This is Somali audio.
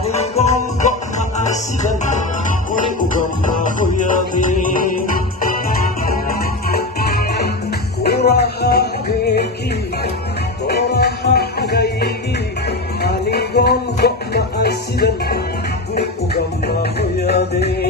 Halingom ko maasigan uli ugam mahuyagi Kuraha beki Toraha gaigi Halingom ko maasigan uli ugam mahuyagi